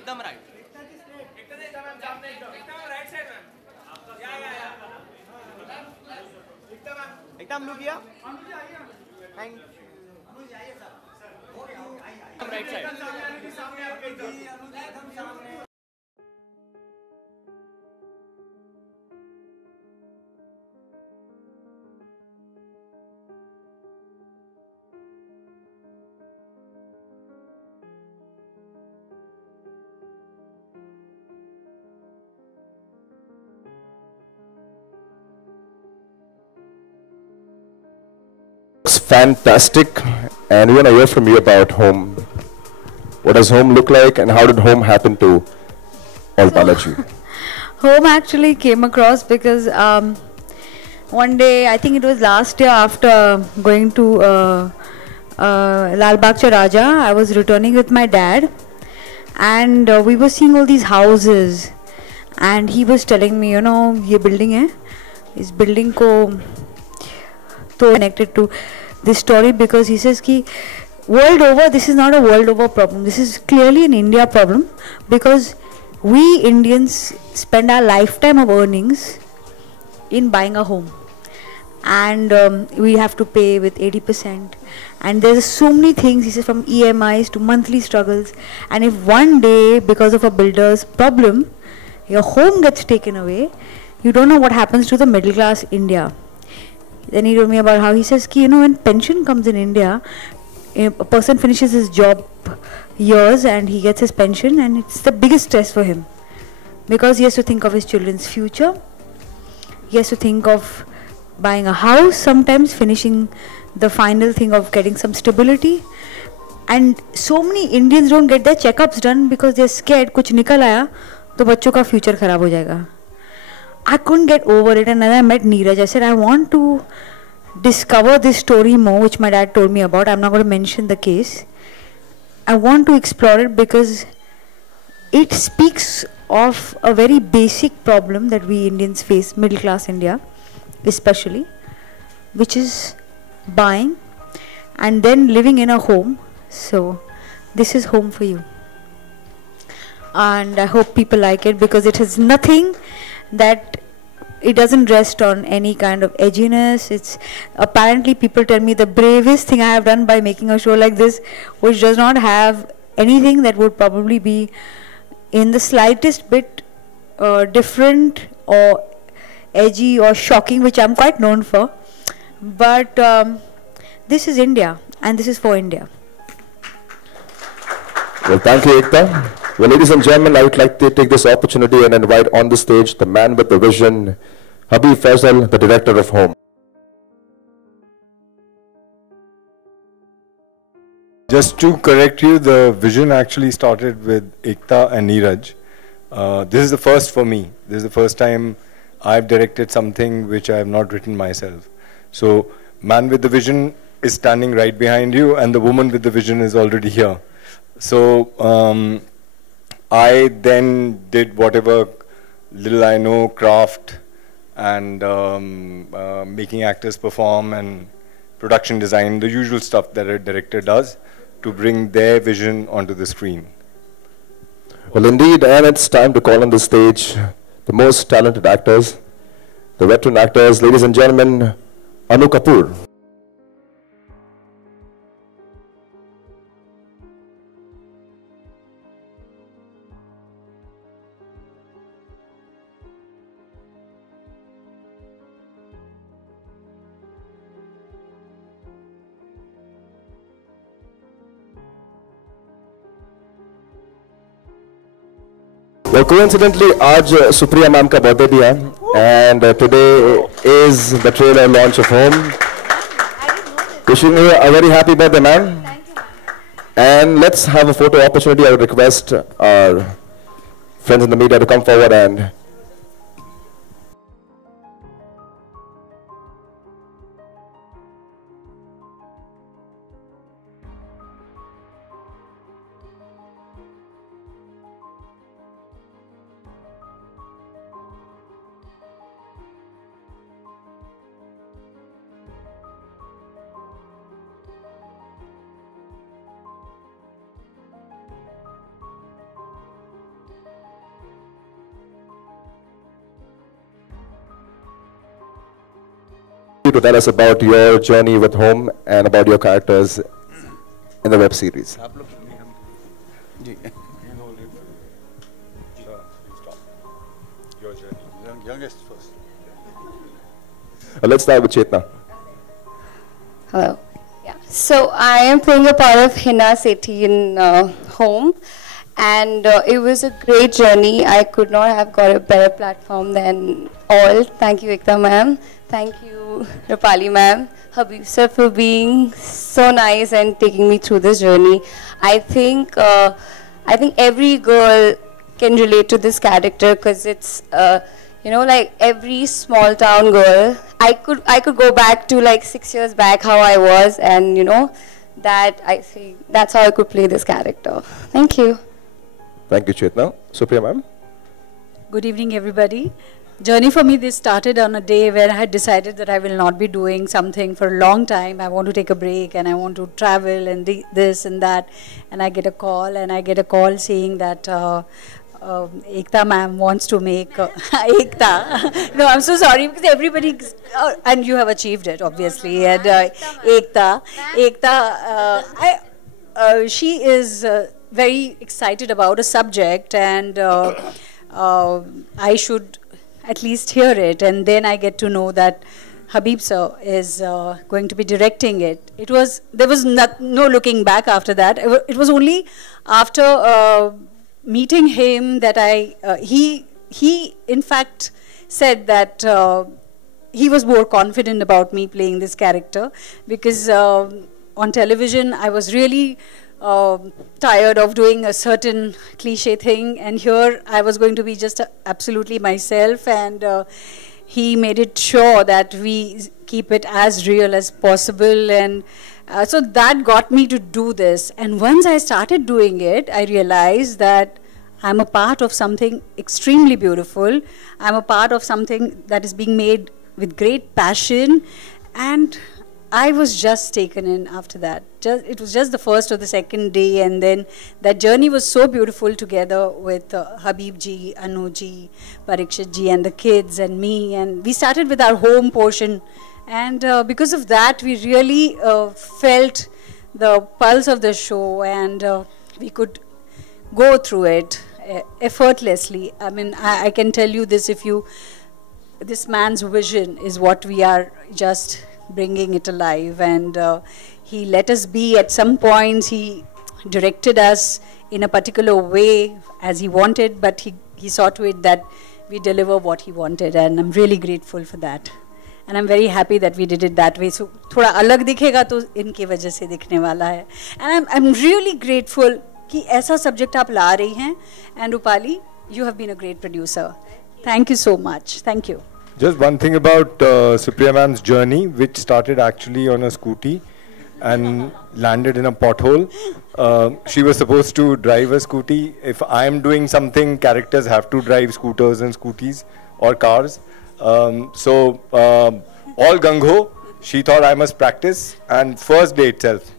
एकदम राइट. एकदम look here. And right side. It's fantastic, and we want to hear from you about home. What does home look like, and how did home happen to all Balaji? Home actually came across because one day, I think it was last year after going to Lal Bagh Cha Raja, I was returning with my dad, and we were seeing all these houses, and he was telling me, you know, ये building है, इस building को तो connected to this story because he says कि world over, this is not a world over problem. This is clearly an India problem because we Indians spend our lifetime of earnings in buying a home, and we have to pay with 80%. And there's so many things, he says, from EMIs to monthly struggles. And if one day, because of a builder's problem, your home gets taken away, you don't know what happens to the middle class India. Then he told me about how he says, ki, you know, when pension comes in India, a person finishes his job years and he gets his pension, and it's the biggest stress for him because he has to think of his children's future. He has to think of buying a house, sometimes finishing the final thing of getting some stability. And so many Indians don't get their checkups done because they're scared kuch nikal aaya to bachcho ka future kharab ho jayega. I couldn't get over it, and then I met Neeraj. I said, I want to discover this story more, which my dad told me about. I'm not going to mention the case. I want to explore it because it speaks of a very basic problem that we Indians face, middle class India especially, which is buying and then living in a home. So this is home for you, and I hope people like it because it has nothing that it doesn't rest on any kind of edginess. It's apparently, people tell me, the bravest thing I have done by making a show like this, which does not have anything that would probably be in the slightest bit different or edgy or shocking, which I'm quite known for. But this is India, and this is for India. Well, thank you, Ekta. Well, ladies and gentlemen, I would like to take this opportunity and invite on the stage the man with the vision, Habib Faisal, the director of Home. Just to correct you, the vision actually started with Ekta and Neeraj. This is the first for me. This is the first time I've directed something which I have not written myself. So, man with the vision is standing right behind you, and the woman with the vision is already here. So, I then did whatever little I know, craft and making actors perform and production design, the usual stuff that a director does to bring their vision onto the screen. Well, indeed, and it's time to call on the stage the most talented actors, the veteran actors. Ladies and gentlemen, Anu Kapoor. Well, coincidentally, आज Supriya ma'am का birthday भी है, and today is the trailer launch of Home. Wishing you a very happy birthday, ma'am. And let's have a photo opportunity. I would request our friends in the media to come forward and. you to tell us about your journey with Home and about your characters in the web series. Youngest first. Let's start with Chetna. Hello. Yeah. So I am playing a part of Hina Sethi in Home, and it was a great journey. I could not have got a better platform than all. Thank you, Ekta ma'am. Thank you, Rupali ma'am. Habib sir for being so nice and taking me through this journey. I think every girl can relate to this character because it's you know, like every small town girl. I could go back to like 6 years back how I was, and you know that I think that's how I could play this character. Thank you. Thank you, Chetna. Supriya ma'am. Good evening, everybody. Journey for me, this started on a day where I had decided that I will not be doing something for a long time. I want to take a break and I want to travel and this and that. And I get a call saying that Ekta ma'am wants to make Ekta. No, I'm so sorry because everybody, and you have achieved it obviously. And Ekta, she is very excited about a subject, and I should at least hear it, and then I get to know that Habib sir is going to be directing it. There was no looking back after that. It was only after meeting him that he in fact said that he was more confident about me playing this character, because on television I was really tired of doing a certain cliche thing, and here I was going to be just absolutely myself, and he made it sure that we keep it as real as possible, and so that got me to do this. And once I started doing it, I realized that I'm a part of something extremely beautiful. I'm a part of something that is being made with great passion, and I was just taken in after that. It was just the first or the second day, and then that journey was so beautiful together with Habib ji, Anu ji, Parikshit ji, and the kids and me. And we started with our home portion, and because of that, we really felt the pulse of the show, and we could go through it effortlessly. I mean, I can tell you this: this man's vision is what we are just bringing it alive, and he let us be. At some points he directed us in a particular way as he wanted, but he saw to it that we deliver what he wanted, and I'm really grateful for that, and I'm very happy that we did it that way. So thoda alag dikhega to inki wajah se dikhne wala hai, and I'm really grateful कि ऐसा subject आप ला रही हैं, and Rupali, you have been a great producer. Thank you so much. Thank you. Just one thing about Supriya ma'am's journey, which started actually on a scooty and landed in a pothole. She was supposed to drive a scooty. If I'm doing something, characters have to drive scooters and scooties or cars. So all gung-ho, she thought I must practice, and first day itself,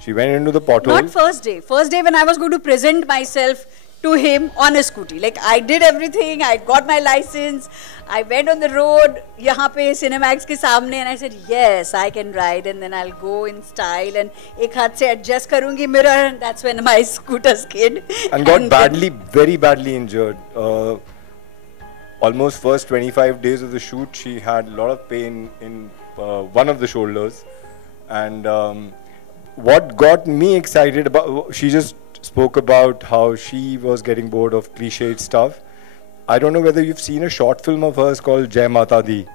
she went into the pothole. Not first day. First day when I was going to present myself to him on a scooty. Like, I did everything. I got my license. I went on the road, यहाँ पे Cinemax के सामने, and I said, yes, I can ride, and then I'll go in style, and एक हाथ से adjust करूँगी mirror, and that's when my scooter skid. And got badly, very badly injured. Almost first 25 days of the shoot, she had a lot of pain in one of the shoulders. And what got me excited about, she just spoke about how she was getting bored of cliched stuff. I don't know whether you've seen a short film of hers called Jai Mata Di.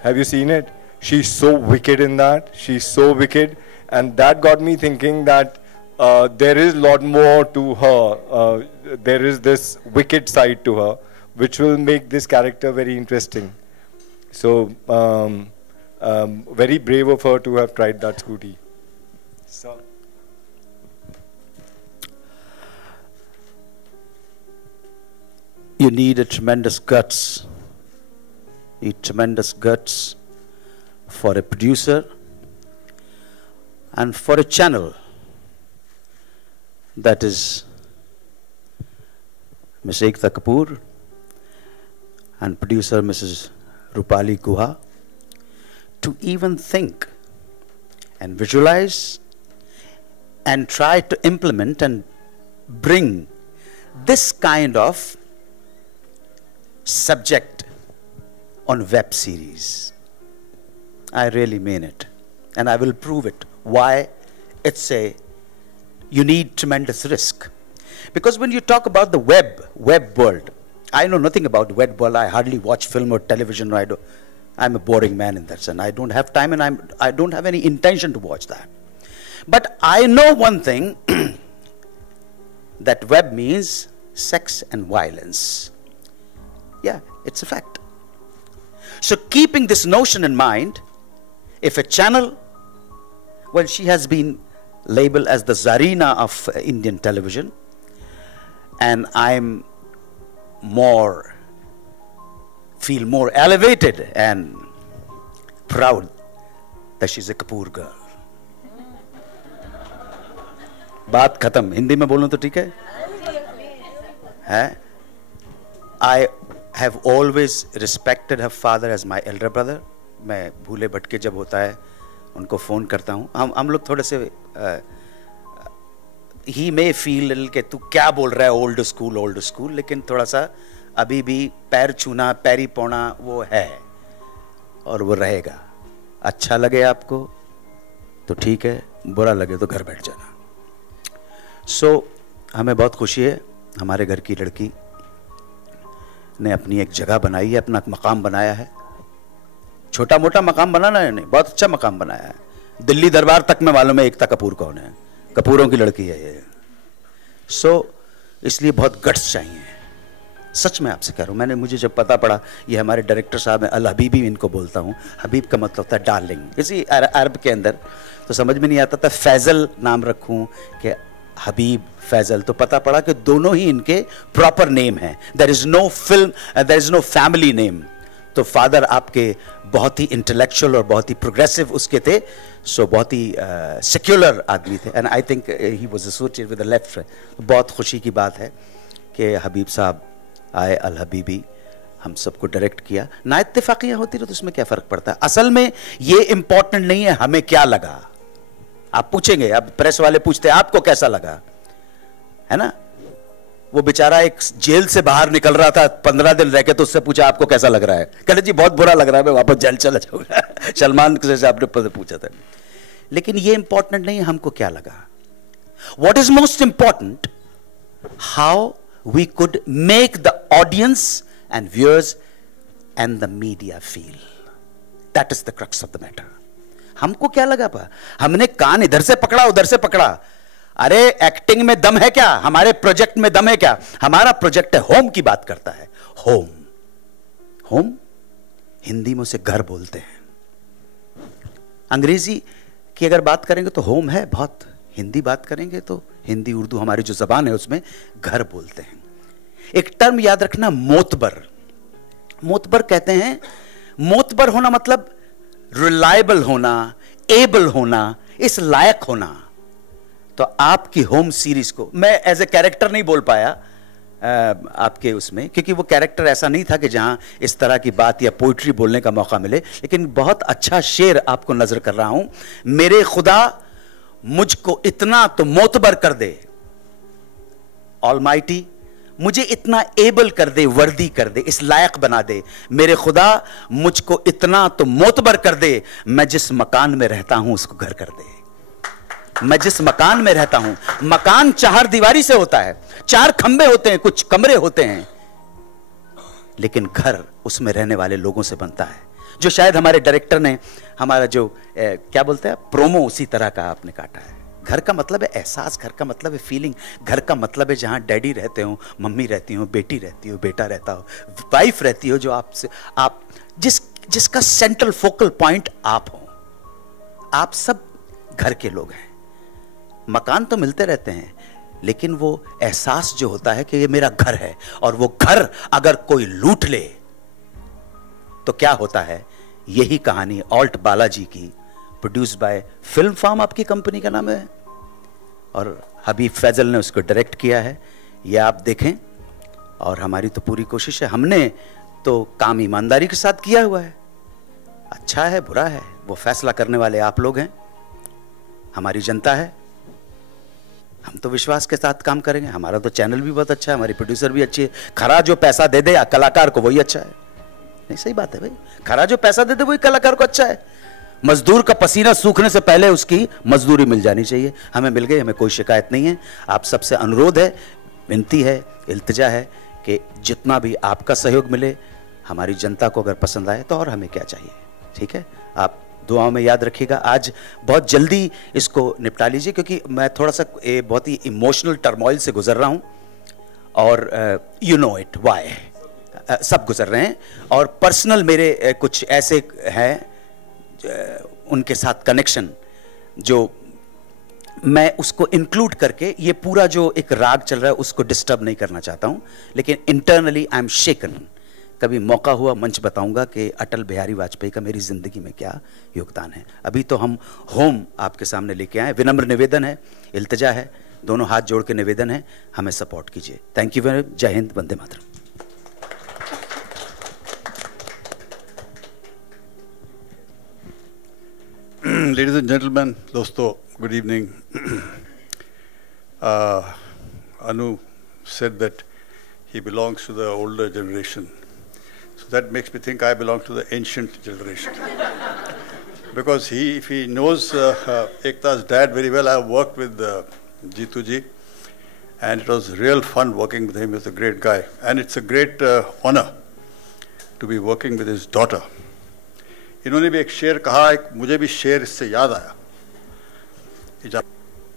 Have you seen it? She's so wicked in that. She's so wicked. And that got me thinking that there is a lot more to her. There is this wicked side to her, which will make this character very interesting. So, very brave of her to have tried that scooty. So. You need a tremendous guts for a producer and for a channel that is Ms. Ekta Kapoor and producer Mrs. Rupali Guha to even think and visualize and try to implement and bring this kind of subject on web series. I really mean it, and I will prove it. Why? You need tremendous risk. Because when you talk about the web world, I know nothing about the web world. I hardly watch film or television. I'm a boring man in that sense. I don't have time, and I don't have any intention to watch that. But I know one thing, that web means sex and violence. Yeah, it's a fact. So keeping this notion in mind, if a channel, well, she has been labeled as the Zarina of Indian television, and I'm feel more elevated and proud that she's a Kapoor girl. बात खत्म. हिंदी में बोलूं तो ठीक है? I have always respected her father as my elder brother. मैं भूले भटके जब होता है उनको फोन करता हूँ. हम लोग थोड़े से he may feel कि तू क्या बोल रहा है old school, लेकिन थोड़ा सा अभी भी पैर छूना, पैरी पौना वो है और वो रहेगा. अच्छा लगे आपको तो ठीक है, बुरा लगे तो घर बैठ जाना. हमें बहुत खुशी है, हमारे घर की लड़की ने अपनी एक जगह बनाई है, अपना मकाम बनाया है. छोटा मोटा मकाम बनाना है नहीं, बहुत अच्छा मकाम बनाया है. दिल्ली दरबार तक में मालूम है एकता कपूर कौन है. कपूरों की लड़की है ये. इसलिए बहुत गट्स चाहिए. सच में आपसे कह रहा हूँ. मुझे जब पता पड़ा ये हमारे डायरेक्टर साहब हैं, अल हबीबी इनको बोलता हूँ. हबीब का मतलब होता है डार्लिंग. इसी अरब के अंदर तो समझ में नहीं आता था फैजल नाम रखूँ कि हबीब फैजल. तो पता पड़ा कि दोनों ही इनके प्रॉपर नेम हैं. There is no family name. तो फादर आपके बहुत ही इंटेलेक्चुअल और बहुत ही प्रोग्रेसिव उसके थे. बहुत ही सेक्युलर आदमी थे. And I think he was associated with the left. बहुत खुशी की बात है कि हबीब साहब आए, अल हबीबी हम सबको डायरेक्ट किया. ना इत्तेफाकियाँ होती रहो तो उसमें क्या फ़र्क पड़ता है. असल में ये इंपॉर्टेंट नहीं है हमें क्या लगा. आप पूछेंगे, अब प्रेस वाले पूछते हैं आपको कैसा लगा, है ना. वो बेचारा एक जेल से बाहर निकल रहा था 15 दिन रह के, तो उससे पूछा आपको कैसा लग रहा है. कहते जी बहुत बुरा लग रहा है, मैं वापस जेल चला जाऊंगा. सलमान से आपने पूछा था. लेकिन ये इंपॉर्टेंट नहीं है हमको क्या लगा. What is most important, how we could make the audience and viewers and the media feel. That is the crux of the matter. हमको क्या लगा पा, हमने कान इधर से पकड़ा उधर से पकड़ा. अरे एक्टिंग में दम है क्या, हमारे प्रोजेक्ट में दम है क्या. हमारा प्रोजेक्ट है होम की बात करता है. होम हिंदी में उसे घर बोलते हैं. अंग्रेजी की अगर बात करेंगे तो होम है बहुत. हिंदी बात करेंगे तो हिंदी उर्दू हमारी जो जबान है उसमें घर बोलते हैं. एक टर्म याद रखना, मोतबर. मोतबर कहते हैं, मोतबर होना मतलब रिलायबल होना, एबल होना, इस लायक होना. तो आपकी होम सीरीज को मैं एज ए कैरेक्टर नहीं बोल पाया आपके उसमें, क्योंकि वो कैरेक्टर ऐसा नहीं था कि जहां इस तरह की बात या पोइट्री बोलने का मौका मिले. लेकिन बहुत अच्छा शेर आपको नजर कर रहा हूं. मेरे खुदा मुझको इतना तो मोतबर कर दे, ऑलमाइटी मुझे इतना एबल कर दे, वर्दी कर दे, इस लायक बना दे. मेरे खुदा मुझको इतना तो मोतबर कर दे, मैं जिस मकान में रहता हूं उसको घर कर दे. मैं जिस मकान में रहता हूं, मकान 4 दीवारी से होता है, 4 खंबे होते हैं, कुछ कमरे होते हैं, लेकिन घर उसमें रहने वाले लोगों से बनता है. जो शायद हमारे डायरेक्टर ने हमारा जो क्या बोलते हैं प्रोमो उसी तरह का आपने काटा है. घर का मतलब है एहसास, घर का मतलब है फीलिंग, घर का मतलब है जहां डैडी रहते हो, मम्मी रहती हो, बेटी रहती हो, बेटा रहता हो, वाइफ रहती हो, जो आपसे आप जिसका सेंट्रल फोकल पॉइंट आप हो. आप सब घर के लोग हैं. मकान तो मिलते रहते हैं, लेकिन वो एहसास जो होता है कि ये मेरा घर है, और वो घर अगर कोई लूट ले तो क्या होता है. यही कहानी ऑल्ट बालाजी की, प्रोड्यूस बाय फिल्म फार्म आपकी कंपनी का नाम है, और हबीब फैजल ने उसको डायरेक्ट किया है. ये आप देखें, और हमारी तो पूरी कोशिश है. हमने तो काम ईमानदारी के साथ किया हुआ है. अच्छा है बुरा है वो फैसला करने वाले आप लोग हैं, हमारी जनता है। हम तो विश्वास के साथ काम करेंगे। हमारा तो चैनल भी बहुत अच्छा है, हमारी प्रोड्यूसर भी अच्छी है। खरा जो पैसा दे दे कलाकार को वही अच्छा है। नहीं, सही बात है भाई, खरा जो पैसा दे दे वही कलाकार को अच्छा है। मजदूर का पसीना सूखने से पहले उसकी मजदूरी मिल जानी चाहिए। हमें मिल गई, हमें कोई शिकायत नहीं है। आप सबसे अनुरोध है, विनती है, इल्तिजा है कि जितना भी आपका सहयोग मिले, हमारी जनता को अगर पसंद आए तो और हमें क्या चाहिए। ठीक है, आप दुआओं में याद रखिएगा। आज बहुत जल्दी इसको निपटा लीजिए, क्योंकि मैं थोड़ा सा बहुत ही इमोशनल टर्मोइल से गुजर रहा हूँ, और यू नो इट वाई, सब गुजर रहे हैं। और पर्सनल मेरे कुछ ऐसे हैं उनके साथ कनेक्शन, जो मैं उसको इंक्लूड करके ये पूरा जो एक राग चल रहा है उसको डिस्टर्ब नहीं करना चाहता हूं, लेकिन इंटरनली आई एम शेकन। कभी मौका हुआ मंच बताऊंगा कि अटल बिहारी वाजपेयी का मेरी जिंदगी में क्या योगदान है। अभी तो हम होम आपके सामने लेके आए। विनम्र निवेदन है, इल्तिजा है, दोनों हाथ जोड़ के निवेदन है, हमें सपोर्ट कीजिए। Thank you very much. जय Hind, Vande Mataram. Ladies and gentlemen, दोस्तों, good evening. Anu said that he belongs to the older generation. So that makes me think I belong to the ancient generation. Because if he knows Ekta's dad very well, I have worked with Jeetu ji, and it was real fun working with him. He's a great guy. And it's a great honor to be working with his daughter. इन्होंने भी एक शेर कहा, एक मुझे भी शेर इससे याद आया।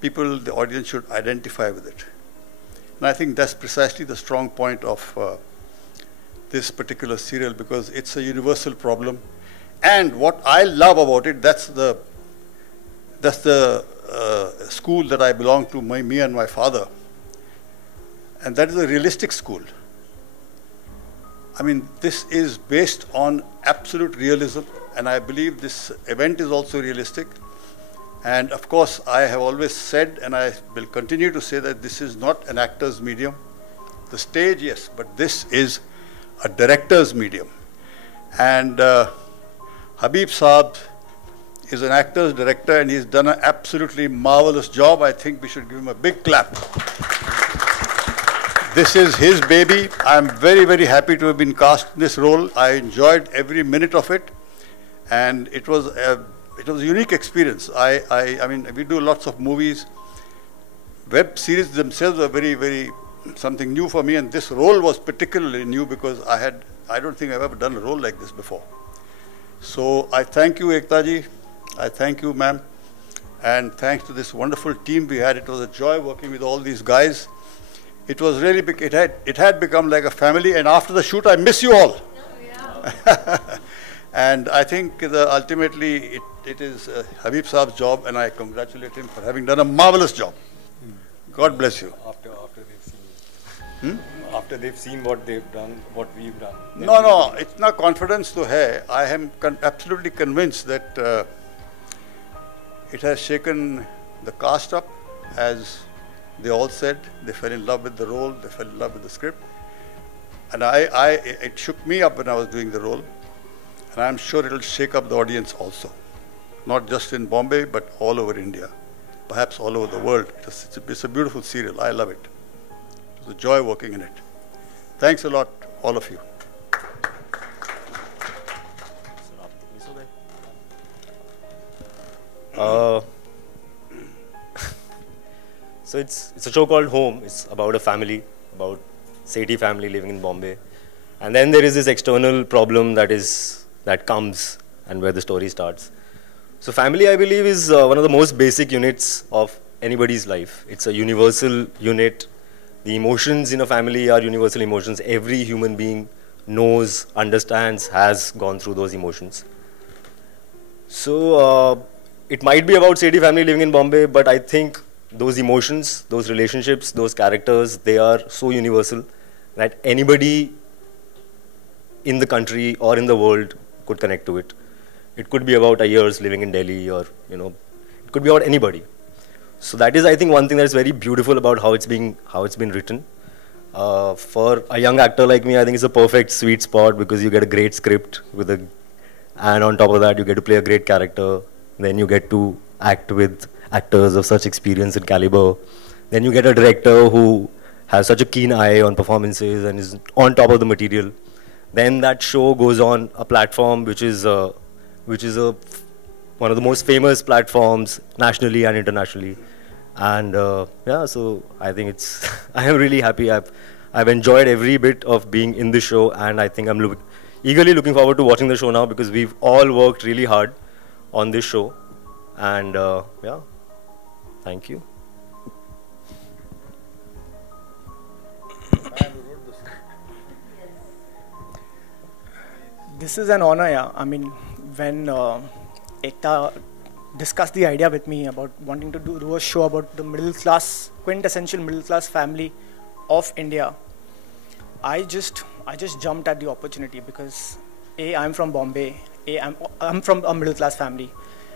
People, the audience should identify with it. And I think that's precisely the strong point of this particular serial, because it's a universal problem. And what I love about it, that's the school that I belong to, me and my father. And that is a realistic school. I mean, this is based on absolute realism, and I believe this event is also realistic. And of course, I have always said, and I will continue to say, that this is not an actor's medium. The stage, yes, but this is a director's medium. And Habib Saab is an actor's director, and he's done an absolutely marvelous job. I think we should give him a big clap. This is his baby. I'm very, very happy to have been cast in this role. I enjoyed every minute of it, and it was a unique experience. I mean, we do lots of movies. Web series themselves are very, very something new for me, and this role was particularly new because I don't think I've ever done a role like this before. So I thank you, Ekta ji. I thank you, ma'am. And thanks to this wonderful team we had. It was a joy working with all these guys. It was really big. It had become like a family, and after the shoot, I miss you all. And I think ultimately it is Habib Saab's job, and I congratulate him for having done a marvelous job. God bless you. After they've seen what they've done, what we've done. No, it's not confidence to hai. I am absolutely convinced that it has shaken the cast up, as they all said. They fell in love with the role, they fell in love with the script. And it shook me up when I was doing the role. And I'm sure it'll shake up the audience also. Not just in Bombay, but all over India. Perhaps all over the world. It's a beautiful serial. I love it. It was a joy working in it. Thanks a lot, all of you. So it's a show called Home. It's about a family, about Sethi family living in Bombay. And then there is this external problem that comes and where the story starts. So family, I believe, is one of the most basic units of anybody's life. It's a universal unit. The emotions in a family are universal emotions. Every human being knows, understands, has gone through those emotions. So it might be about Sethi family living in Bombay, but I think those emotions, those relationships, those characters, they are so universal that anybody in the country or in the world could connect to it. It could be about Ayyars living in Delhi, or it could be about anybody. So that is, I think, one thing that is very beautiful about how it's been written. For a young actor like me, I think it's a perfect sweet spot, because you get a great script with a and on top of that, you get to play a great character. Then you get to act with actors of such experience and caliber. Then you get a director who has such a keen eye on performances and is on top of the material. Then that show goes on a platform which is one of the most famous platforms nationally and internationally. And yeah, so I think it's I am really happy. I've enjoyed every bit of being in the show, and I think I'm eagerly looking forward to watching the show now, because we've all worked really hard on this show. And yeah, thank you. This is an honor, yeah. I mean, when Ekta discussed the idea with me about wanting to do a show about the middle class, quintessential middle class family of India, I just jumped at the opportunity, because A, I'm from Bombay, I'm from a middle class family,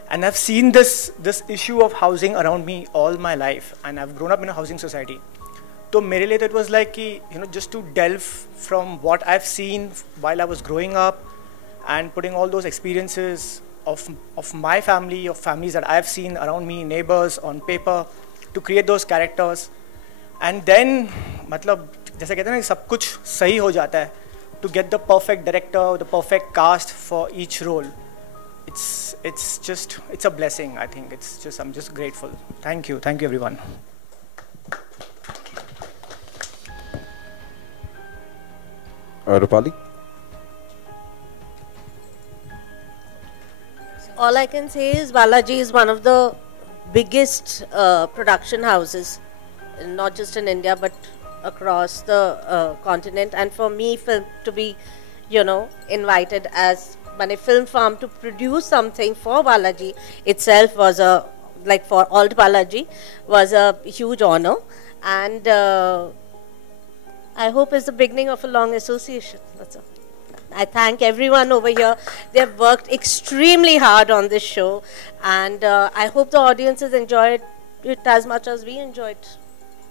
and I've seen this issue of housing around me all my life, and I've grown up in a housing society. So मेरे लिए it was like कि, you know, just to delve from what I've seen while I was growing up and putting all those experiences of my family, of families that I've seen around me, neighbors, on paper, to create those characters. And then, मतलब जैसे कहते हैं ना, सब कुछ सही हो जाता है, to get the perfect director, the perfect cast for each role. It's a blessing. I think I'm just grateful. Thank you everyone. Rupali? All I can say is Balaji is one of the biggest production houses, not just in India but across the continent. And for me, film to be, you know, invited as Mane Film Farm to produce something for Balaji itself was for Alt Balaji was a huge honor. And I hope it's the beginning of a long association. That's all. I thank everyone over here. They have worked extremely hard on this show, and I hope the audiences enjoyed it as much as we enjoyed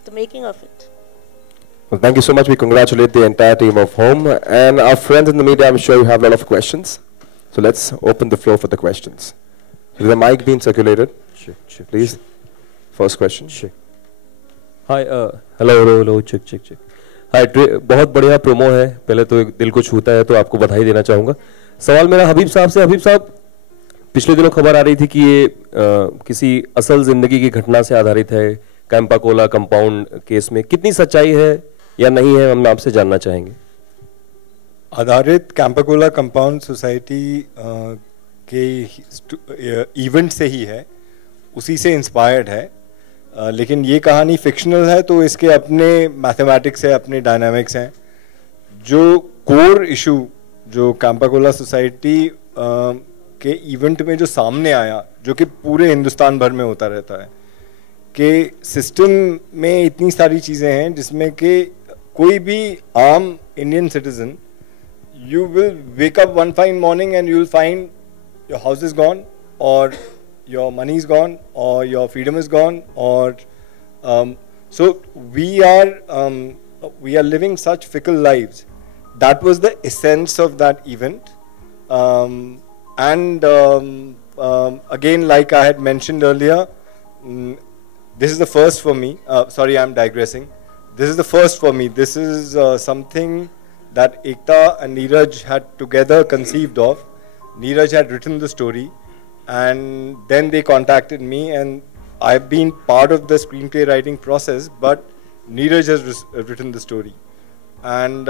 the making of it. Well, thank you so much. We congratulate the entire team of Home, and our friends in the media. I'm sure you have a lot of questions. So let's open the floor for the questions. Is the mic being circulated? Sure. Please. First question. Sure. Hi. Hello. Check. हाय, बहुत बढ़िया promo है। पहले तो दिल को छूता है, तो आपको बधाई देना चाहूँगा। सवाल मेरा हबीब साहब से। हबीब साहब, पिछले दिनों खबर आ रही थी कि ये किसी असल जिंदगी की घटना से आधारित है, कैंपाकोला कंपाउंड केस में। कितनी सच्चाई है या नहीं है, हम आपसे जानना चाहेंगे। आधारित कैंपाकोला कंपाउंड सोसाइटी के इवेंट से ही है, उसी से इंस्पायर्ड है। लेकिन ये कहानी फिक्शनल है, तो इसके अपने मैथमेटिक्स है, अपने डायनामिक्स हैं। जो कोर इशू जो कैंपाकोला सोसाइटी के इवेंट में जो सामने आया, जो कि पूरे हिंदुस्तान भर में होता रहता है, कि सिस्टम में इतनी सारी चीज़ें हैं जिसमें कि कोई भी आम Indian citizen, you will wake up one fine morning and you will find your house is gone, or your money is gone, or your freedom is gone, or so we are living such fickle lives. That was the essence of that event. Again, like I had mentioned earlier, this is the first for me. Sorry, I'm digressing. This is the first for me. This is something that Ekta and Neeraj had together conceived of. Neeraj had written the story, and then they contacted me, and I've been part of the screenplay writing process, but Neeraj has written the story. And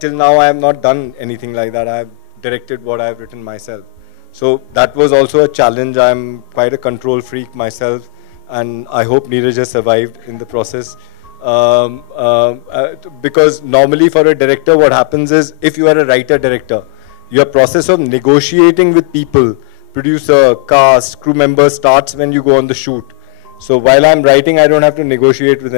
till now I have not done anything like that. I have directed what I have written myself. So that was also a challenge. I'm quite a control freak myself, and I hope Neeraj has survived in the process. Because normally for a director what happens is, if you are a writer-director, your process of negotiating with people, producer, cast, crew members, starts when you go on the shoot. So while I'm writing, I don't have to negotiate with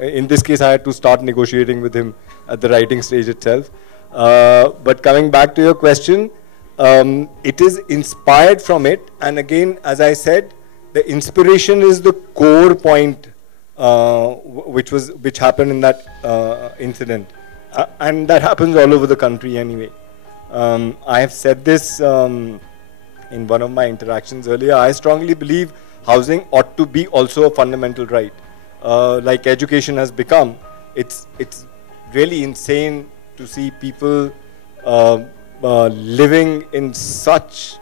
in this case I had to start negotiating with him at the writing stage itself. But coming back to your question, it is inspired from it, and again, as I said, the inspiration is the core point which happened in that incident, and that happens all over the country anyway. I have said this in one of my interactions earlier. I strongly believe housing ought to be also a fundamental right. Like education has become, it's really insane to see people living in such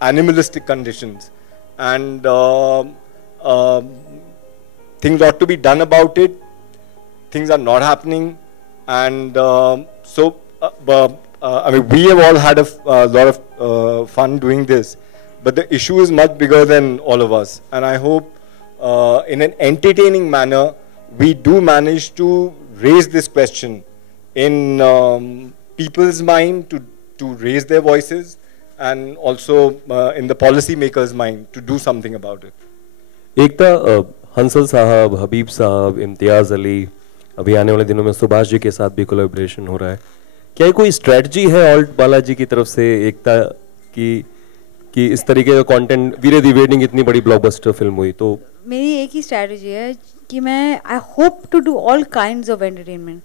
animalistic conditions, and things ought to be done about it. Things are not happening, and I mean, we have all had a lot of fun doing this, but the issue is much bigger than all of us, and I hope in an entertaining manner we do manage to raise this question in people's mind, to raise their voices, and also in the policy makers' mind to do something about it. एकता, हंसल साहब, हबीब साहब, इम्तियाज अली, अभी आने वाले दिनों में सुभाष जी के साथ भी कोलैबोरेशन हो रहा है. क्या कोई स्ट्रेटजी है ऑल्ट बालाजी की तरफ से एकता की कि इस तरीके का कंटेंट, वीरे दी वेडिंग इतनी बड़ी ब्लॉकबस्टर फिल्म हुई, तो मेरी एक ही स्ट्रेटजी है कि मैं I hope to do all kinds of entertainment.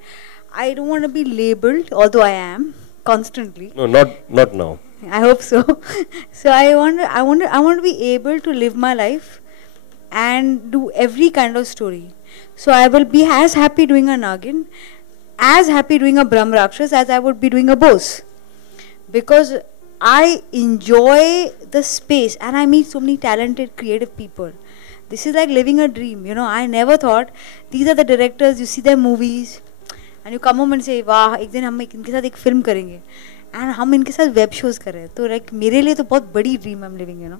I don't want to be labelled, although I am constantly. No, not now. I hope so. So I want to be able to live my life and do every kind of story. So I will be as happy doing a Nagin, as happy doing a Brahm Rakshas as I would be doing a Bose, because I enjoy the space and I meet so many talented, creative people. This is like living a dream. You know, I never thought these are the directors. You see their movies. And you come home and say, वाह, एक दिन हम इनके साथ एक film करेंगे, and हम इनके साथ वेब शोज कर रहे हैं. तो like मेरे लिए तो बहुत बड़ी dream I'm living, you know.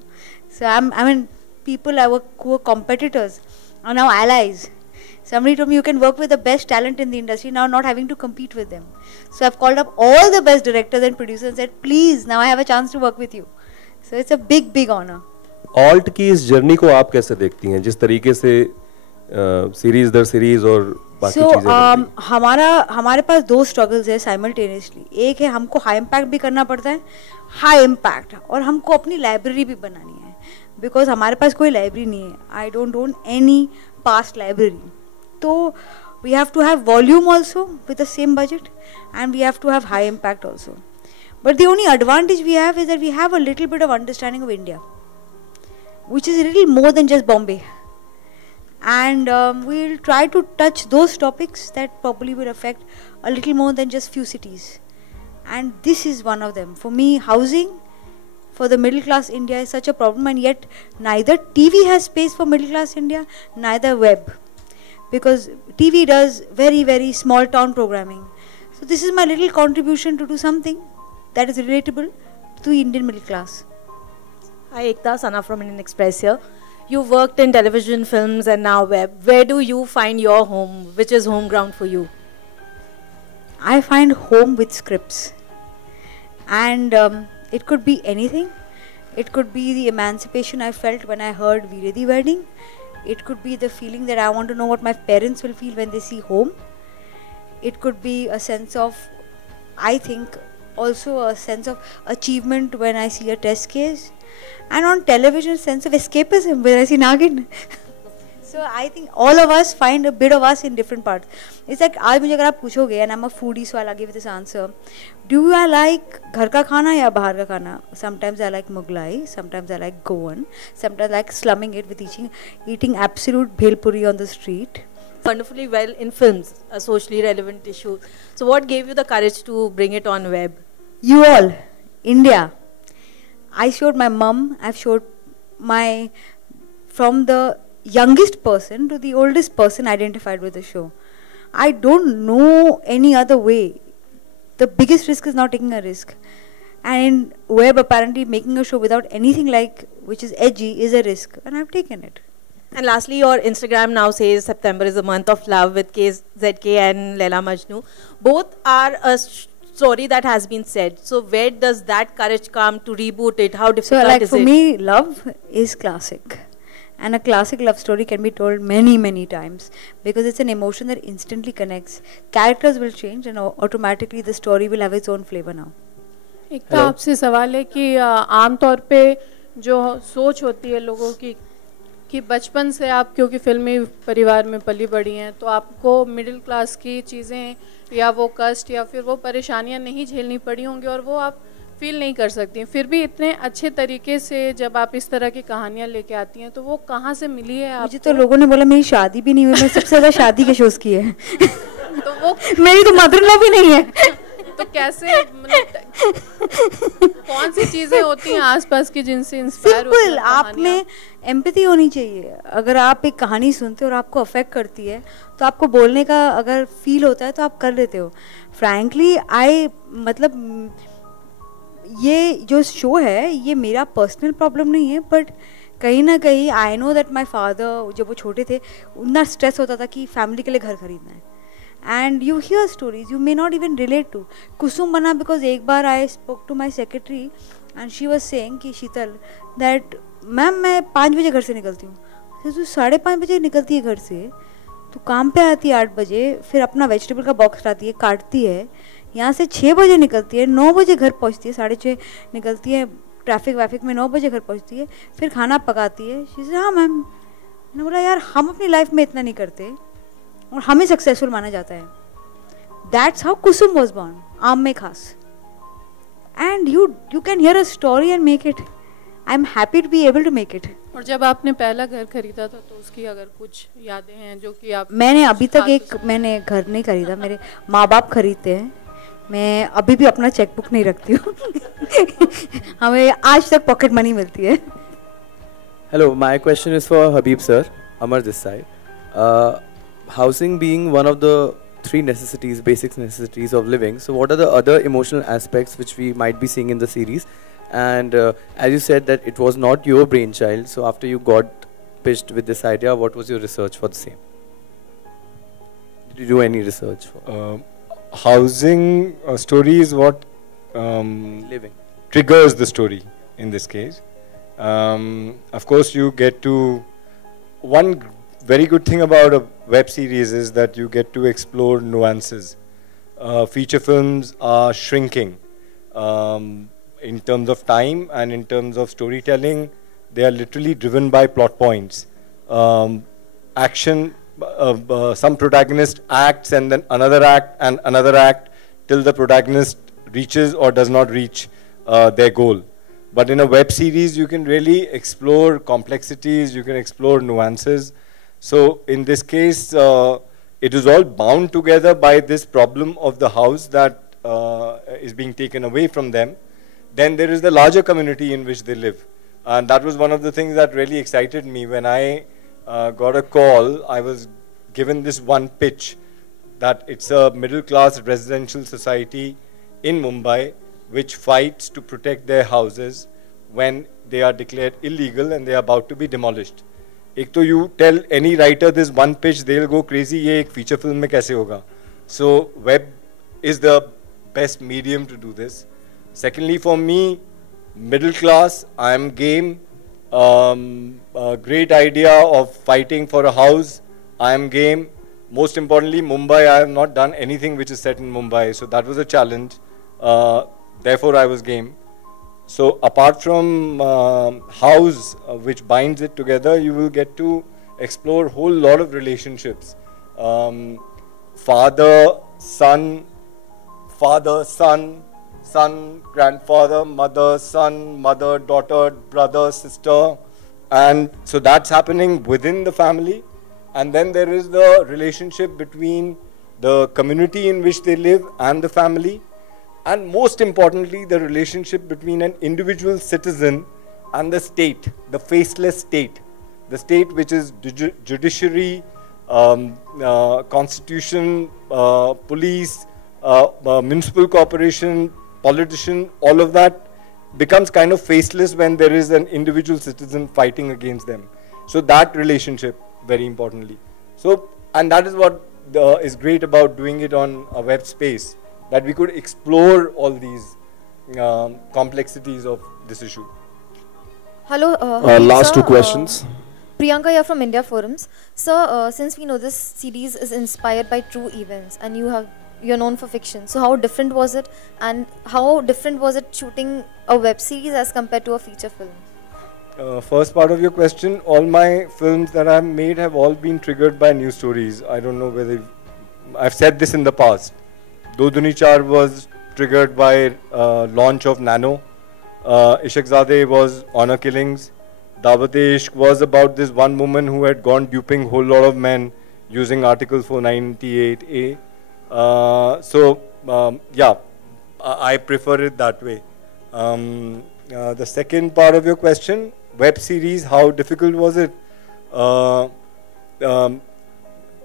So I mean, people who are competitors are now allies. Somebody told me you can work with the best talent in the industry now, not having to compete with them. So I've called up all the best directors and producers and said, please, now I have a chance to work with you. So it's a big honor. Alt की इस journey को आप कैसे देखती हैं, जिस तरीके से सीरीज दर सीरीज और बाकी चीजें? हमारे पास दो स्ट्रगल्स है साइमल्टेनियसली. एक है हमको हाई इम्पैक्ट भी करना पड़ता है, हाई इम्पैक्ट, और हमको अपनी लाइब्रेरी भी बनानी है, बिकॉज हमारे पास कोई लाइब्रेरी नहीं है. I don't own any past library. तो we have to have volume also with the same budget, and we have to have high impact also. But the only advantage we have is that we have a little bit of understanding of India, which is a little more than just Bombay. And we'll try to touch those topics that probably will affect a little more than just few cities. And this is one of them. For me, housing for the middle class India is such a problem, and yet neither TV has space for middle class India, neither web. Because TV does very small town programming. So this is my little contribution to do something that is relatable to the Indian middle class. Hi, Ekta, Sana from Indian Express here. You worked in television, films, and now web. Where do you find your home? Which is home ground for you? I find home with scripts. And it could be anything. It could be the emancipation I felt when I heard Veere Di Wedding. It could be the feeling that I want to know what my parents will feel when they see home. It could be a sense of, I think, also a sense of achievement when I see a test case. And on television, sense of escapism when I see Nagin. So I think all of us find a bit of us in different parts. It's like, आज मुझे अगर आप पूछोगे, and I'm a foodie, so I'll give this answer. Do I like घर का खाना या बाहर का खाना? Sometimes I like Mughlai, sometimes I like Goan, sometimes I like slumming it with eating absolute bhel puri on the street. Wonderfully well in films, a socially relevant issue. So what gave you the courage to bring it on web? You all, India. I showed my mum, I've showed from the youngest person to the oldest person identified with the show. I don't know any other way. The biggest risk is not taking a risk. And in web, apparently making a show without anything like, which is edgy, is a risk. And I've taken it. And lastly, your Instagram now says September is the month of love with KZK and Laila Majnu. Both are a story that has been said. So where does that courage come to reboot it? How difficult is it? So like for me, love is classic. And a classic love story can be told many times, because it's an emotion that instantly connects. Characters will change and automatically the story will have its own flavor now. एक तो आपसे सवाल है कि आम तौर पे जो सोच होती है लोगों की कि बचपन से आप क्योंकि फिल्मी परिवार में पली बड़ी हैं, तो आपको मिडिल क्लास की चीज़ें या वो कष्ट या फिर वो परेशानियां नहीं झेलनी पड़ी होंगी और वो आप फील नहीं कर सकती हैं। फिर भी इतने अच्छे तरीके से जब आप इस तरह की कहानियां लेके आती हैं, तो वो कहाँ से मिली है आपको? मुझे तो लोगों ने बोला मेरी शादी भी नहीं हुई, मैं सबसे ज़्यादा शादी के शोज़ किए हैं। तो वो मेरी तो मदर इन लॉ भी नहीं है। तो कैसे, मतलब कौन सी चीजें होती हैं आसपास की जिनसे इंस्पायर होती हैं? सिंपल, आप में एम्पैथी होनी चाहिए। अगर आप एक कहानी सुनते हो और आपको अफेक्ट करती है, तो आपको बोलने का अगर फील होता है तो आप कर लेते हो। फ्रैंकली मतलब ये जो शो है ये मेरा पर्सनल प्रॉब्लम नहीं है, बट कहीं ना कहीं I know that my father जब वो छोटे थे उतना स्ट्रेस होता था कि फैमिली के लिए घर खरीदना है। And you hear stories you may not even relate to. Kusum bana because एक बार I spoke to my secretary and she was saying कि शीतल that मैम मैं 5 बजे घर से निकलती हूँ। तो 5:30 बजे निकलती है घर से, तो काम पे आती है 8 बजे, फिर अपना वेजिटेबल का बॉक्स लाती है, काटती है, यहाँ से 6 बजे निकलती है, 9 बजे घर पहुँचती है, 6:30 निकलती है, ट्रैफिक में 9 बजे घर पहुँचती है, फिर खाना पकाती है। शी से हाँ मैम। मैंने बोला यार हम अपनी लाइफ में इतना नहीं करते और हमें सक्सेसफुल माना जाता है। That's how Kusum was born, आम में खास। And you can hear a story and make it. I am happy to be able to make it. और जब आपने पहला घर खरीदा था तो उसकी अगर कुछ यादें हैं जो कि आप? मैंने अभी तक मैंने घर नहीं खरीदा, मेरे माँ बाप खरीदते हैं। मैं अभी भी अपना चेकबुक नहीं रखती हूँ। हमें आज तक पॉकेट मनी मिलती है। Hello, my question is for Habib sir, Amar this side. Housing being one of the 3 necessities, basic necessities of living, so what are the other emotional aspects which we might be seeing in the series? And as you said that it was not your brainchild, so after you got pitched with this idea, what was your research for the same? Did you do any research for? Housing story is what living triggers the story in this case. Of course, you get to one very good thing about a web series is that you get to explore nuances. Feature films are shrinking in terms of time and in terms of storytelling. They are literally driven by plot points. Action, some protagonist acts and then another act till the protagonist reaches or does not reach their goal. But in a web series, you can really explore complexities, you can explore nuances. So in this case, it is all bound together by this problem of the house that is being taken away from them. Then there is the larger community in which they live. And that was one of the things that really excited me. When I got a call, I was given this one pitch that it's a middle-class residential society in Mumbai which fights to protect their houses when they are declared illegal and they are about to be demolished. एक तो you tell any writer this one pitch, they'll go crazy, ये एक feature film में कैसे होगा? So web is the best medium to do this. Secondly, for me, middle class, I am game. A great idea of fighting for a house, I am game. Most importantly, Mumbai, I have not done anything which is set in Mumbai, so that was a challenge. Therefore, I was game. So apart from house, which binds it together, you will get to explore a whole lot of relationships. Father, son, grandfather, mother, son, mother, daughter, brother, sister. And so that's happening within the family. And then there is the relationship between the community in which they live and the family. And most importantly, the relationship between an individual citizen and the state, the faceless state. The state which is judiciary, constitution, police, municipal corporation, politician, all of that becomes kind of faceless when there is an individual citizen fighting against them. So that relationship, very importantly. So, and that is what is great about doing it on a web space, that we could explore all these complexities of this issue. Hello. Last two questions. Priyanka here from India Forums. So, since we know this series is inspired by true events and you're known for fiction, so how different was it, and how different was it shooting a web series as compared to a feature film? First part of your question, all my films that I've made have all been triggered by news stories. I don't know whether I've said this in the past. Do Duni Char was triggered by launch of Nano. Ishaqzade was honor killings. Dawat-e-Ishq was about this one woman who had gone duping whole lot of men using Article 498A. Yeah, I prefer it that way. The second part of your question, web series, how difficult was it?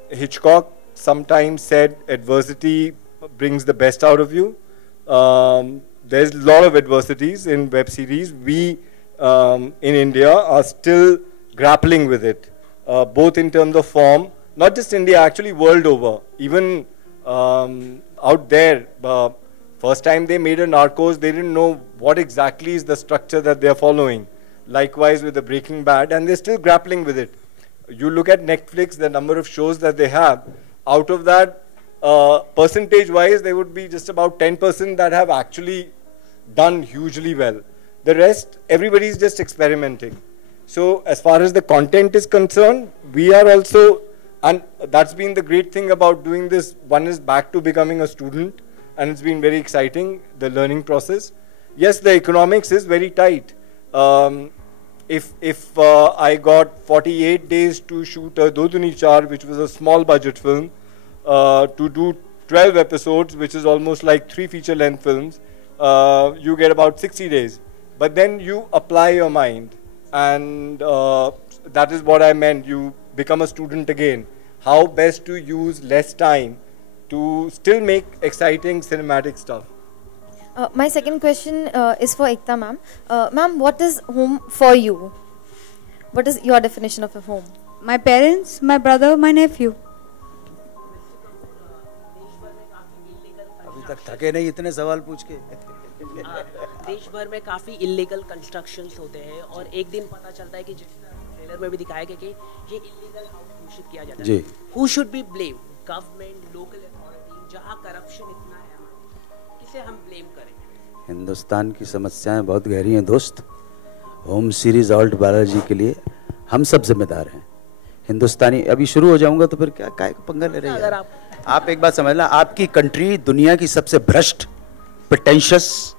Hitchcock sometimes said adversity brings the best out of you. There's a lot of adversities in web series. We in India are still grappling with it, both in terms of form, not just India, actually world over. Even out there, first time they made a Narcos, they didn't know what exactly is the structure that they're following. Likewise with the Breaking Bad, and they're still grappling with it. You look at Netflix, the number of shows that they have, out of that, percentage-wise, there would be just about 10% that have actually done hugely well. The rest, everybody's just experimenting. So as far as the content is concerned, we are also, and that's been the great thing about doing this, one is back to becoming a student, and it's been very exciting, the learning process. Yes, the economics is very tight. If I got 48 days to shoot a Do Duni Char, which was a small budget film, to do 12 episodes, which is almost like 3 feature-length films, you get about 60 days. But then you apply your mind, and that is what I meant. You become a student again. How best to use less time to still make exciting cinematic stuff. My second question is for Ekta ma'am. Ma'am, what is home for you? What is your definition of a home? My parents, my brother, my nephew. अभी तक थके नहीं इतने सवाल पूछ के। देश भर में काफ़ी इलीगल कंस्ट्रक्शंस होते हैं और एक दिन पता चलता है कि ट्रेलर में भी दिखाया गया कि ये इलीगल हाउस घोषित किया जाता है। Who should be blamed? Government, local authority, जहाँ करप्शन इतना है, किसे हम ब्लेम करें? हिंदुस्तान की समस्याएं बहुत गहरी हैं दोस्त। होम सीरीज ऑल्ट बालाजी के लिए हम सब जिम्मेदार हैं। हिंदुस्तानी अभी शुरू हो जाऊंगा तो फिर क्या काय पंगा ले रहे हैं? आप एक बात समझना, आपकी कंट्री दुनिया की सबसे भ्रष्ट, प्रिटेंशियस,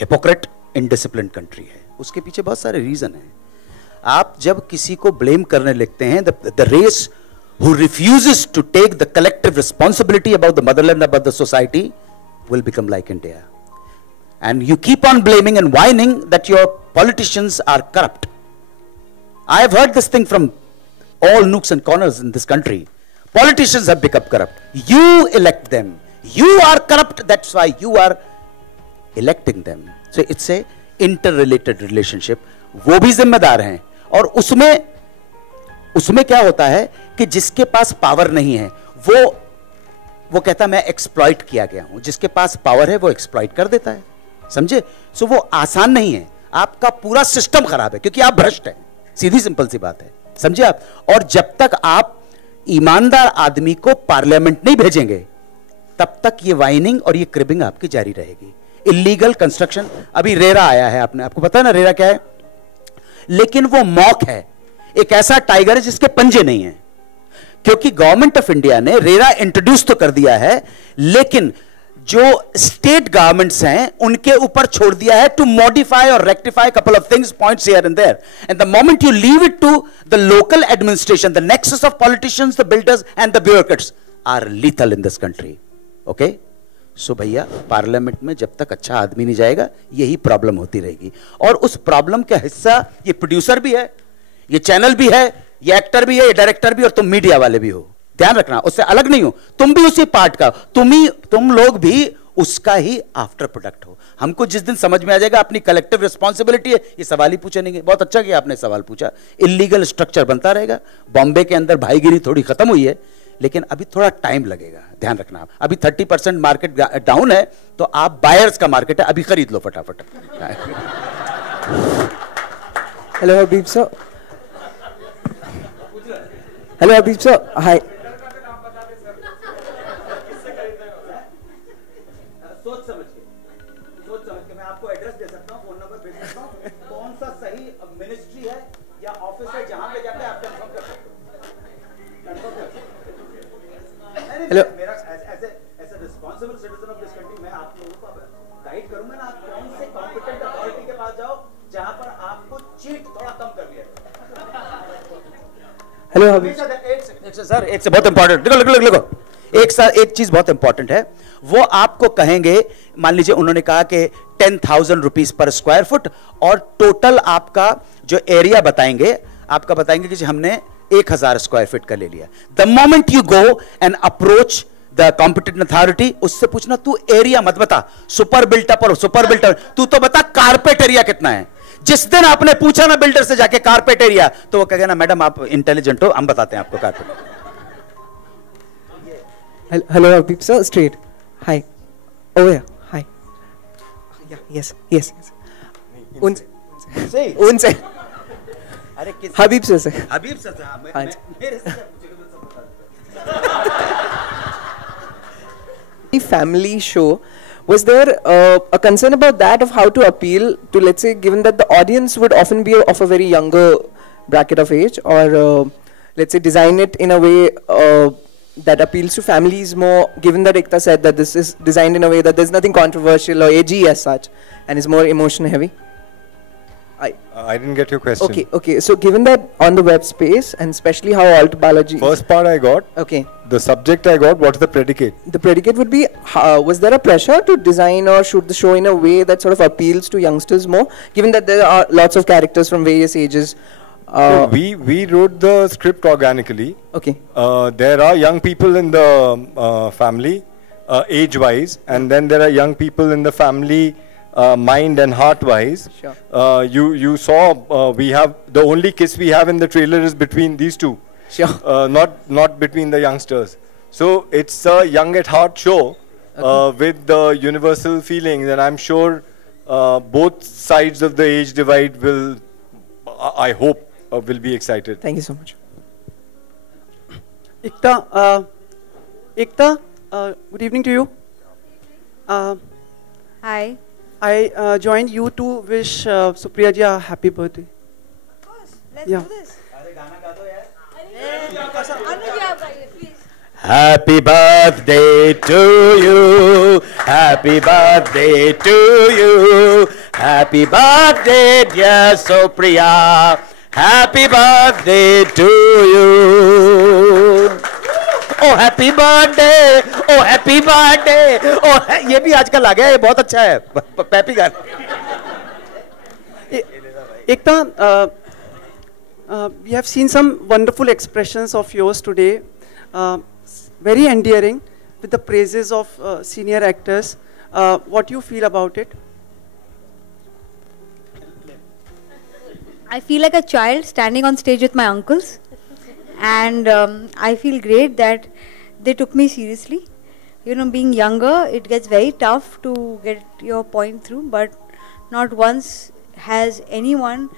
हिपोक्रेट, इनडिसिप्लिन्ड कंट्री है। उसके पीछे बहुत सारे रीजन हैं। आप जब किसी को ब्लेम करने लगते हैं, the race who refuses to take the collective responsibility about the motherland, about the society, will become like India. And you keep on blaming and whining that your politicians are corrupt. I have heard this thing from all nooks and corners in this country. Politicians have become corrupt. You elect them. You are corrupt, that's why you are electing them. So it's a interrelated relationship. वो भी जिम्मेदार हैं और उसमें क्या होता है कि जिसके पास पावर नहीं है वो कहता मैं एक्सप्लॉइट किया गया हूं, जिसके पास पावर है वो एक्सप्लॉइट कर देता है, समझे? सो वो आसान नहीं है, आपका पूरा सिस्टम खराब है क्योंकि आप भ्रष्ट हैं, सीधी सिंपल सी बात है, समझे आप? और जब तक आप ईमानदार आदमी को पार्लियामेंट नहीं भेजेंगे तब तक ये वाइनिंग और ये क्रिबिंग आपकी जारी रहेगी। इलीगल कंस्ट्रक्शन, अभी रेरा आया है, आपको पता है ना रेरा क्या है? लेकिन वो मॉक है, एक ऐसा टाइगर है जिसके पंजे नहीं है, क्योंकि गवर्नमेंट ऑफ इंडिया ने रेरा इंट्रोड्यूस तो कर दिया है लेकिन जो स्टेट गवर्नमेंट्स हैं उनके ऊपर छोड़ दिया है टू मॉडिफाई और rectify couple of things, points here and there, and the moment you leave it to the local administration, the nexus of politicians, the builders and the bureaucrats are lethal in this country. Okay, so भैया parliament में जब तक अच्छा आदमी नहीं जाएगा यही problem होती रहेगी, और उस प्रॉब्लम का हिस्सा ये प्रोड्यूसर भी है, ये चैनल भी है, ये एक्टर भी है, ये डायरेक्टर भी, और तुम मीडिया वाले भी हो। ध्यान रखना, उससे अलग नहीं हो, तुम भी उसी पार्ट का, तुम लोग भी उसका ही आफ्टर प्रोडक्ट हो। हमको जिस दिन समझ में आ जाएगा अपनी कलेक्टिव रिस्पॉन्सिबिलिटी है, ये सवाल ही पूछे नहीं। बहुत अच्छा किया आपने सवाल पूछा। इलीगल स्ट्रक्चर बनता रहेगा, बॉम्बे के अंदर भाईगिरी थोड़ी खत्म हुई है लेकिन अभी थोड़ा टाइम लगेगा, ध्यान रखना आप। अभी 30% मार्केट डाउन है तो आप बायर्स का मार्केट है, अभी खरीद लो फटाफट। हेलो हबीब सर। हेलो हबीब सर, हाय। सोच समझ के मैं आपको एड्रेस दे सकता हूँ, फोन नंबर भेज सकता हूँ, कौन सा सही मिनिस्ट्री है जहां पे जाते हैं आप कंफर्म कर सकते हो। हेलो मेरा as a responsible citizen of this country मैं आप लोगों को गाइड करूंगा ना, आप कौन से कॉम्पिटेंट अथॉरिटी के पास जाओ जहां पर आपको चीट थोड़ा कम कर दिया। हेलो हबीब सर एक से बहुत इंपॉर्टेंट, देखो एक चीज बहुत इंपॉर्टेंट है, वो आपको कहेंगे, मान लीजिए उन्होंने कहा कि 10,000 रुपीज पर स्क्वायर फुट और टोटल आपका जो एरिया बताएंगे, आपका बताएंगे कि हमने 1,000 स्क्वायर फीट का ले लिया। The moment you go and approach the competent authority, उससे पूछना तू एरिया मत बता, सुपर बिल्टअप और सुपर बिल्टअप, तू तो बता कारपेट एरिया कितना है। जिस दिन आपने पूछा ना बिल्डर से जाके कारपेट एरिया, तो वो कहेगा ना मैडम आप इंटेलिजेंट हो, हम बताते हैं आपको carpet. Hello, Habib sir. Straight. Hi. Oh yeah. Hi. Yeah. Yes. उनसे. अरे हबीब सर से. हबीब सर से. हाँ. मेरे से family show. Was there a concern about that, of how to appeal to, let's say, given that the audience would often be of a very younger bracket of age, or let's say design it in a way that appeals to families more, given that Ekta said that this is designed in a way that there's nothing controversial or edgy as such and is more emotion heavy? I didn't get your question. Okay. So given that on the web space, and especially how Alt Balaji... First part I got. Okay. The subject I got, what is the predicate? The predicate would be, was there a pressure to design or shoot the show in a way that sort of appeals to youngsters more, given that there are lots of characters from various ages? So we wrote the script organically. Okay. There are young people in the family, age-wise, and then there are young people in the family, mind and heart-wise. Sure. You saw we have the only kiss we have in the trailer is between these two. Sure. Not between the youngsters. So it's a young at heart show with the universal feelings, and I'm sure both sides of the age divide will, I hope, will be excited. Thank you so much. Ekta, good evening to you. Hi. I joined you to wish Supriya ji a happy birthday. Of course. Let's Yeah. do this. Happy birthday to you. Happy birthday to you. Happy birthday, dear Supriya. Happy birthday to you. Oh happy birthday. Oh happy birthday. Oh ये भी आजकल आ गया है, बहुत अच्छा है, pappy गाना. Ekta, we have seen some wonderful expressions of yours today, very endearing, with the praises of senior actors. What do you feel about it? I feel like a child standing on stage with my uncles, and I feel great that they took me seriously. You know, being younger, it gets very tough to get your point through, but not once has anyone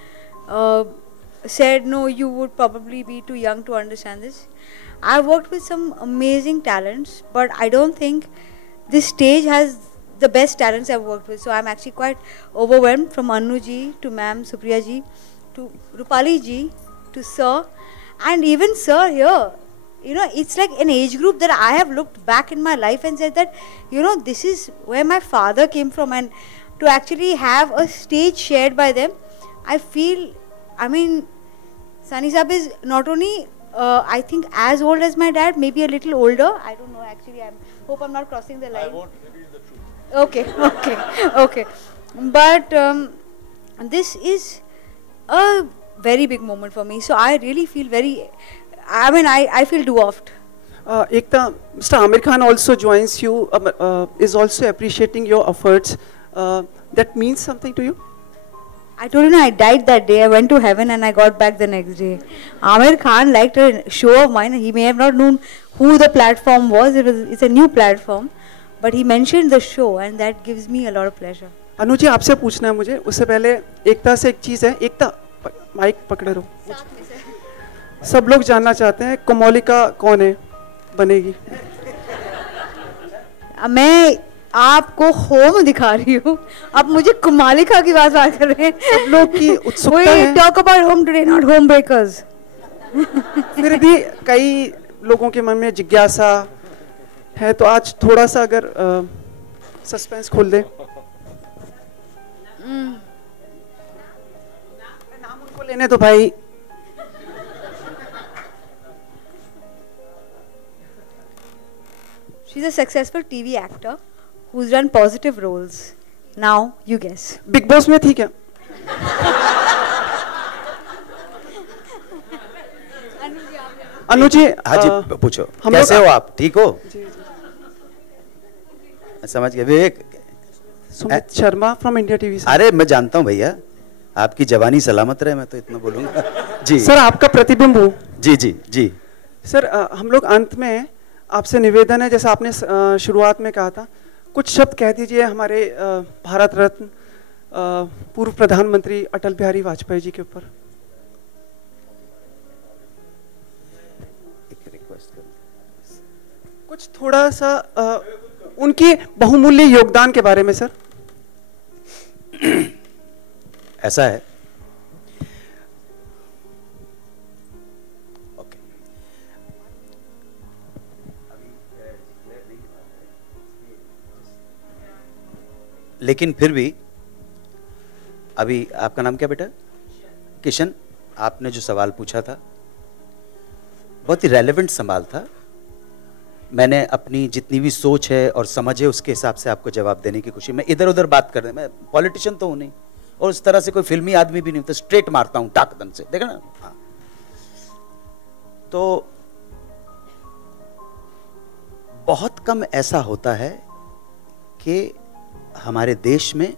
said, no, you would probably be too young to understand this. I've worked with some amazing talents, but I don't think this stage has the best talents I've worked with. So I'm actually quite overwhelmed, from Anu ji to Ma'am Supriya ji to Rupali ji to Sir, and even Sir here. You know, it's like an age group that I have looked back in my life and said that, you know, this is where my father came from, and to actually have a stage shared by them, I feel, I mean, Sunny Saab is not only, I think, as old as my dad, maybe a little older. I don't know, actually. I hope I'm not crossing the line. I won't reveal the truth. Okay. But this is a very big moment for me. So I really feel I feel dwarfed. Ekta, Mr. Amir Khan also joins you, is also appreciating your efforts. That means something to you? I told you, I died that day. I went to heaven and I got back the next day. Amir Khan liked a show of mine. He may have not known who the platform was. It's a new platform. But he mentioned the show, and that gives me a lot of pleasure. Anu ji, आपसे पूछना है मुझे, उससे पहले एकता से एक चीज़ है. एकता, mic पकड़े रहो. सब लोग जानना चाहते हैं कोमोलिका कौन है बनेगी. मैं आपको होम दिखा रही हूँ, आप मुझे कुमालिका की बात कर रहे हैं। सब लोग की उत्सुकता है। Talk about home today, not home breakers. फिर भी कई लोगों के मन में जिज्ञासा है, तो आज थोड़ा सा अगर सस्पेंस खोल दे। नाम उनको लेने तो भाई। She's a successful TV actor who's done positive roles. Now you guess. Big boss में थी क्या? अनु जी, हाँ जी पूछो, हम कैसे लोग- हो आप, ठीक हो? समझ गए Vivek. Sumit Sharma from India TV. अरे मैं जानता हूँ भैया, आपकी जवानी सलामत रहे, मैं तो इतना बोलूंगा। जी सर, आपका प्रतिबिंब हूँ। जी जी जी। सर, हम लोग अंत में आपसे निवेदन है, जैसा आपने शुरुआत में कहा था, कुछ शब्द कह दीजिए हमारे भारत रत्न पूर्व प्रधानमंत्री अटल बिहारी वाजपेयी जी के ऊपर। कुछ थोड़ा सा उनके बहुमूल्य योगदान के बारे में सर। ऐसा है, लेकिन फिर भी अभी आपका नाम क्या बेटा? किशन। आपने जो सवाल पूछा था बहुत ही रेलेवेंट सवाल था। मैंने अपनी जितनी भी सोच है और समझ है उसके हिसाब से आपको जवाब देने की कोशिश। मैं इधर उधर बात कर रहा, मैं पॉलिटिशियन तो हूं नहीं और उस तरह से कोई फिल्मी आदमी भी नहीं, तो स्ट्रेट मारता हूं टाकदन से, देखा ना। हाँ। तो बहुत कम ऐसा होता है कि हमारे देश में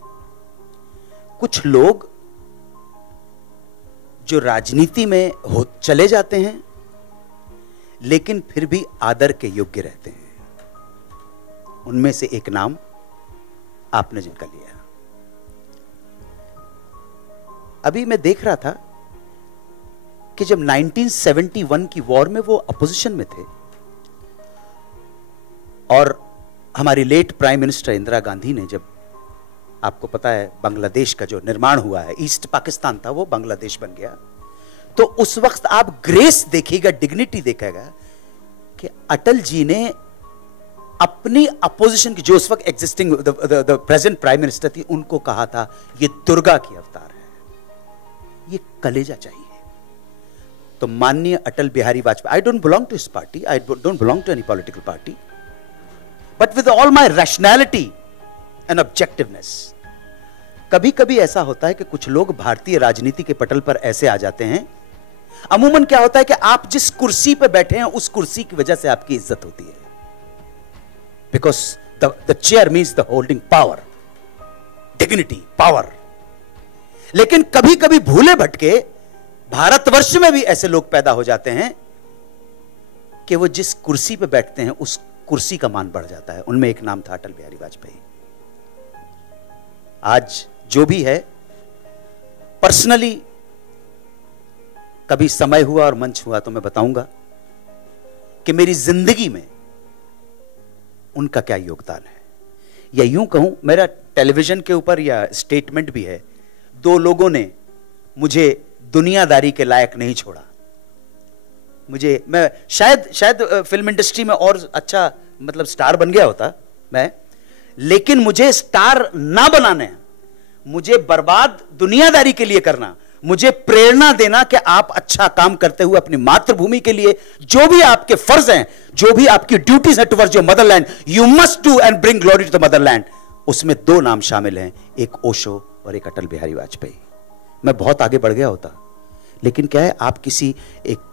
कुछ लोग जो राजनीति में चले जाते हैं लेकिन फिर भी आदर के योग्य रहते हैं। उनमें से एक नाम आपने जिनका लिया। अभी मैं देख रहा था कि जब 1971 की वॉर में वो अपोजिशन में थे और हमारी late prime minister Indira Gandhi ने, जब आपको पता है बांग्लादेश का जो निर्माण हुआ है, ईस्ट पाकिस्तान था वो बांग्लादेश बन गया, तो उस वक्त आप ग्रेस देखिएगा, डिग्निटी देखेगा कि अटल जी ने अपनी अपोजिशन की, जो उस वक्त existing the present prime minister थी, उनको कहा था ये दुर्गा की अवतार है, ये कलेजा चाहिए। तो माननीय Atal Bihari Vajpayee, I don't belong to his party, I don't belong to any political party, but with all my rationality and objectiveness, कभी कभी ऐसा होता है कि कुछ लोग भारतीय राजनीति के पटल पर ऐसे आ जाते हैं। अमूमन क्या होता है कि आप जिस कुर्सी पर बैठे हैं उस कुर्सी की वजह से आपकी इज्जत होती है, because the chair means the holding power, dignity, power. लेकिन कभी कभी भूले भटके भारतवर्ष में भी ऐसे लोग पैदा हो जाते हैं कि वो जिस कुर्सी पर बैठते हैं उस कुर्सी का मान बढ़ जाता है। उनमें एक नाम था अटल बिहारी वाजपेयी। आज जो भी है, पर्सनली कभी समय हुआ और मंच हुआ तो मैं बताऊंगा कि मेरी जिंदगी में उनका क्या योगदान है। या यूं कहूं, मेरा टेलीविजन के ऊपर या स्टेटमेंट भी है, दो लोगों ने मुझे दुनियादारी के लायक नहीं छोड़ा। मैं शायद फिल्म इंडस्ट्री में और अच्छा मतलब स्टार बन गया होता मैं, लेकिन मुझे स्टार ना बनाने, मुझे बर्बाद दुनियादारी के लिए करना, मुझे प्रेरणा देना कि आप अच्छा काम करते हुए अपनी मातृभूमि के लिए जो भी आपके फर्ज हैं, जो भी आपकी ड्यूटीज है towards your motherland, you must do and bring glory to the motherland. उसमें दो नाम शामिल हैं, एक ओशो और एक अटल बिहारी वाजपेयी। मैं बहुत आगे बढ़ गया होता, लेकिन क्या है, आप किसी एक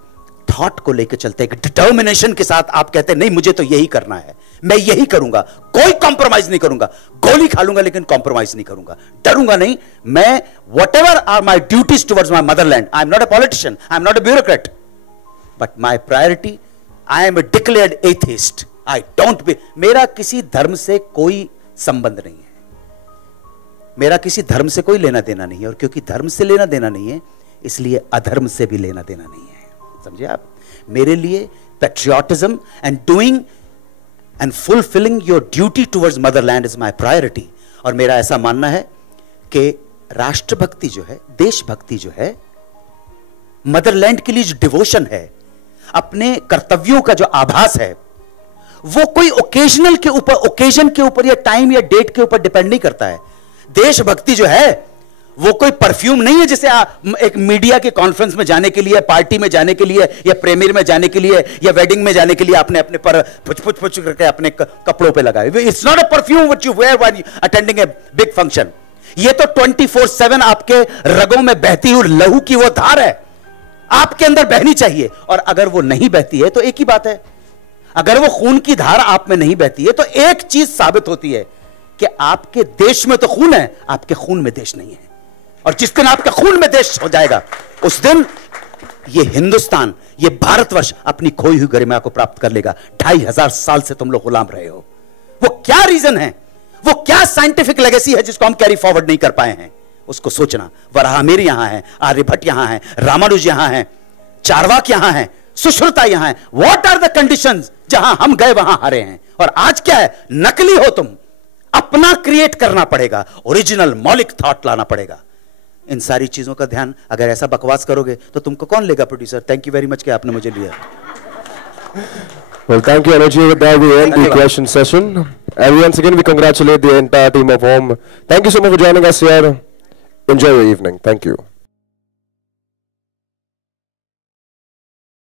थॉट को लेकर चलते हैं, डिटर्मिनेशन के साथ आप कहते हैं नहीं मुझे तो यही करना है, मैं यही करूंगा, कोई कॉम्प्रोमाइज नहीं करूंगा, गोली खा लूंगा लेकिन कॉम्प्रोमाइज नहीं करूंगा, डरूंगा नहीं। मैं whatever are my duties towards my motherland, I am not a politician, I am not a bureaucrat, but my priority, I am a declared atheist, I don't be, मेरा किसी धर्म से कोई संबंध नहीं है, मेरा किसी धर्म से कोई लेना देना नहीं है, और क्योंकि धर्म से लेना देना नहीं है इसलिए अधर्म से भी लेना देना नहीं है। समझे आप? मेरे लिए patriotism and doing and fulfilling your duty towards motherland is my priority. और मेरा ऐसा मानना है कि राष्ट्रभक्ति जो है, देशभक्ति जो है, मदरलैंड के लिए जो डिवोशन है, अपने कर्तव्यों का जो आभास है, वो कोई ओकेजन के ऊपर या टाइम या डेट के ऊपर डिपेंड नहीं करता है. देशभक्ति जो है वो कोई परफ्यूम नहीं है जिसे एक मीडिया के कॉन्फ्रेंस में जाने के लिए, पार्टी में जाने के लिए, या प्रीमियर में जाने के लिए, या वेडिंग में जाने के लिए आपने अपने पर पुछ करके अपने कपड़ों पे लगाए. It's not a perfume which you wear when attending a big function. ये तो 24/7 आपके रगों में बहती हुई लहू की वो धार है, आपके अंदर बहनी चाहिए. और अगर वो नहीं बहती है तो एक ही बात है, अगर वो खून की धार आप में नहीं बहती है तो एक चीज साबित होती है कि आपके देश में तो खून है, आपके खून में देश नहीं है. और जिस दिन आपके खून में देश हो जाएगा, उस दिन ये हिंदुस्तान, ये भारतवर्ष अपनी खोई हुई गरिमा को प्राप्त कर लेगा. 2500 साल से तुम लोग गुलाम रहे हो. वो क्या रीजन है, वो क्या साइंटिफिक लेगेसी है जिसको हम कैरी फॉरवर्ड नहीं कर पाए हैं, उसको सोचना. वराहमिहिर यहां है, आर्यभट्ट यहां है, रामानुज यहां है, चारवाक यहां है, सुश्रुता यहां है. व्हाट आर द कंडीशंस जहां हम गए वहां हारे हैं. और आज क्या है, नकली हो तुम, अपना क्रिएट करना पड़ेगा, ओरिजिनल मौलिक थॉट लाना पड़ेगा. इन सारी चीजों का ध्यान, अगर ऐसा बकवास करोगे तो तुमको कौन लेगा producer. Thank you very much कि आपने मुझे लिया. Well, thank you, Anuji. With that, we end the question session. And once again, we congratulate the entire team of Home. Thank you so much for joining us here. Enjoy your evening. Thank you.